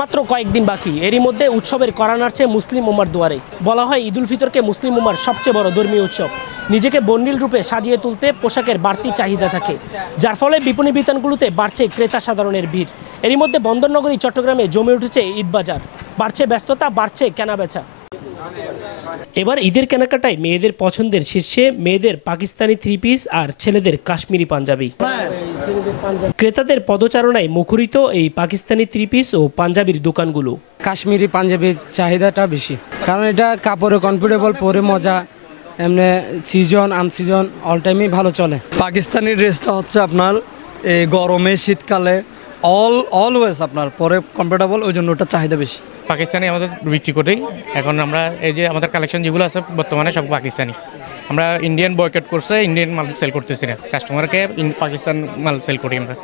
মাত্র কয়েকদিন বাকি, এরই মধ্যে উৎসবের কড়া নাড়ছে মুসলিম উম্মার দুয়ারে। বলা হয় ঈদুল ফিতরকে মুসলিম উম্মার সবচেয়ে বড় ধর্মীয় উৎসব। নিজেকে বর্ণিল রূপে সাজিয়ে তুলতে পোশাকের বাড়তি চাহিদা থাকে, যার ফলে বিপণী বিতানগুলোতে বাড়ছে ক্রেতা সাধারণের ভিড়। এরই মধ্যে বন্দরনগরী চট্টগ্রামে জমে উঠেছে ঈদ বাজার, বাড়ছে ব্যস্ততা, বাড়ছে কেনাবেচা। এবার ঈদের কেনাকাটায় মেয়েদের পছন্দের শীর্ষে মেয়েদের পাকিস্তানি থ্রি পিস আর ছেলেদের কাশ্মীরি পাঞ্জাবি। ক্রেতাদের পদচারণায় মুখরিত এই পাকিস্তানি থ্রি পিস ও পাঞ্জাবির দোকানগুলো। কাশ্মীরি পাঞ্জাবির চাহিদাটা বেশি, কারণ এটা কাপড়ে কমফোর্টেবল, পরে মজা, এমনি সিজন আনসিজন অল টাইমই ভালো চলে। পাকিস্তানি ড্রেসটা হচ্ছে আপনার এই গরমে শীতকালে অলওয়েজ আপনার পরে কমফোর্টেবল, ওই জন্য ওটা চাহিদা বেশি। পাকিস্তানি আমাদের বিক্রি করি। এখন আমরা এই যে আমাদের কালেকশন যেগুলো আছে বর্তমানে সব পাকিস্তানি। আমরা ইন্ডিয়ান বয়কট করছে, ইন্ডিয়ান মাল সেল করতেছি না, কাস্টমারকে পাকিস্তান মাল সেল করি আমরা।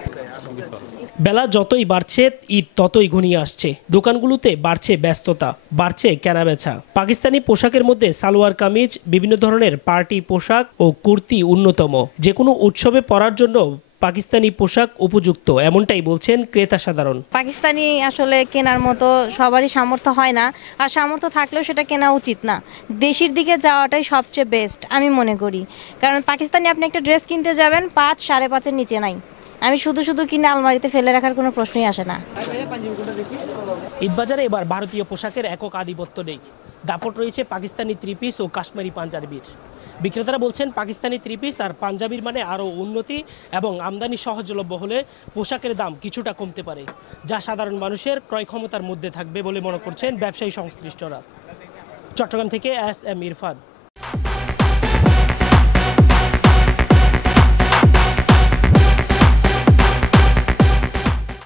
বেলা যতই বাড়ছে ঈদ ততই ঘনিয়ে আসছে, দোকানগুলোতে বাড়ছে ব্যস্ততা, বাড়ছে কেনাবেচা। পাকিস্তানি পোশাকের মধ্যে সালোয়ার কামিজ, বিভিন্ন ধরনের পার্টি পোশাক ও কুর্তি অন্যতম। যে কোনো উৎসবে পরার জন্য পাকিস্তানি পোশাক উপযুক্ত, এমনটাই বলছেন ক্রেতা সাধারণ। পাকিস্তানি আসলে কেনার মতো সবারই সামর্থ্য হয় না, আর সামর্থ্য থাকলেও সেটা কেনা উচিত না। দেশির দিকে যাওয়াটাই সবচেয়ে বেস্ট আমি মনে করি, কারণ পাকিস্তানি আপনি একটা ড্রেস কিনতে যাবেন 5-5.5-এর নিচে নাই। আমি শুধু কিনে আলমারিতে ফেলে রাখার কোনো প্রশ্নই আসে না। ঈদবাজারে এবার ভারতীয় পোশাকের একক আধিপত্য নেই, দাপট রয়েছে পাকিস্তানি থ্রি পিস ও কাশ্মীরি পাঞ্জাবির। বিক্রেতারা বলছেন পাকিস্তানি থ্রি পিস আর পাঞ্জাবির মানে আরও উন্নতি এবং আমদানি সহজলভ্য হলে পোশাকের দাম কিছুটা কমতে পারে, যা সাধারণ মানুষের ক্রয় ক্ষমতার মধ্যে থাকবে বলে মনে করছেন ব্যবসায়ী সংশ্লিষ্টরা। চট্টগ্রাম থেকে এস এম ইরফান।